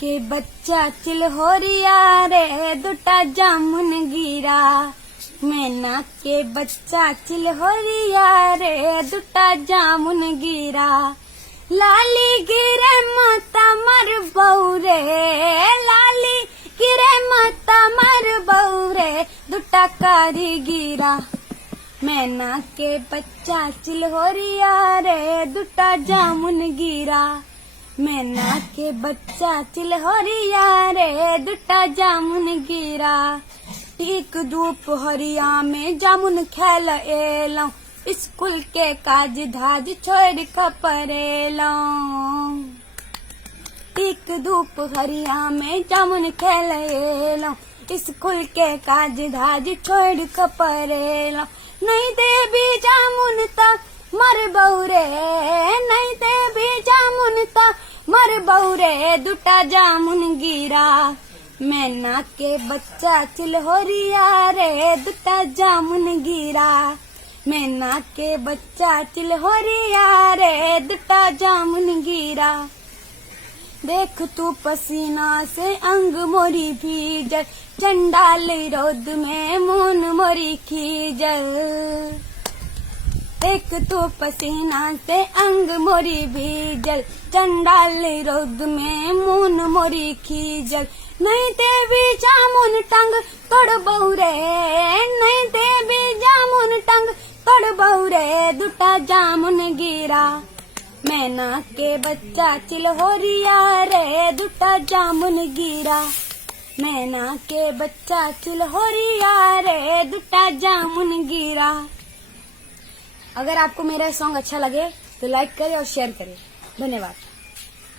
के बच्चा चिलहोरिया रे दुटा जामुन गिरा। मैना के बच्चा चिलहोरिया रे दुटा जामुन गिरा। लाली गिरे माता मर बौरे, लाली गिरे माता मर बौरे दुटा कारी गिरा। मैना के बच्चा चिलहोरिया रे दुटा जामुन गिरा। मैना के बच्चा चिलहोरिया रे दुटा जामुन गिरा। एक दोपहरिया में जामुन खेल एलौं, स्कूल के काज धाज छोड़ कपरेलौं। एक दोपहरिया में जामुन खेल एलौं, स्कूल के काज धाज छोड़ कपरेलौं। नहीं देवी जामुन ता मर बौरे, नहीं देवी जामुन ता मर बौरे दुटा जामुन गिरा। मैना के बच्चा चिलहोरिया रे दुटा जामुन गिरा। मैना के बच्चा चिलहोरिया रे दुटा जामुन गिरा। देख तू पसीना से अंग मोरी भीजल, चंडाल रोद में मून मोरी खीजल। देख तू पसीना से अंग मोरी भीजल, चंडाल रोद में मून मोरी खीजल। नहीं देवी जामुन टंग तोड़ बौरे, नहीं देवी जामुन टंग तोड़ बौरे दुटा जामुन गिरा। मैना के बच्चा चिलहोरिया रे दुटा जामुन गिरा। मैना के बच्चा चिलहोरिया रे दुटा जामुन गिरा। अगर आपको मेरा सॉन्ग अच्छा लगे तो लाइक करें और शेयर करें। धन्यवाद।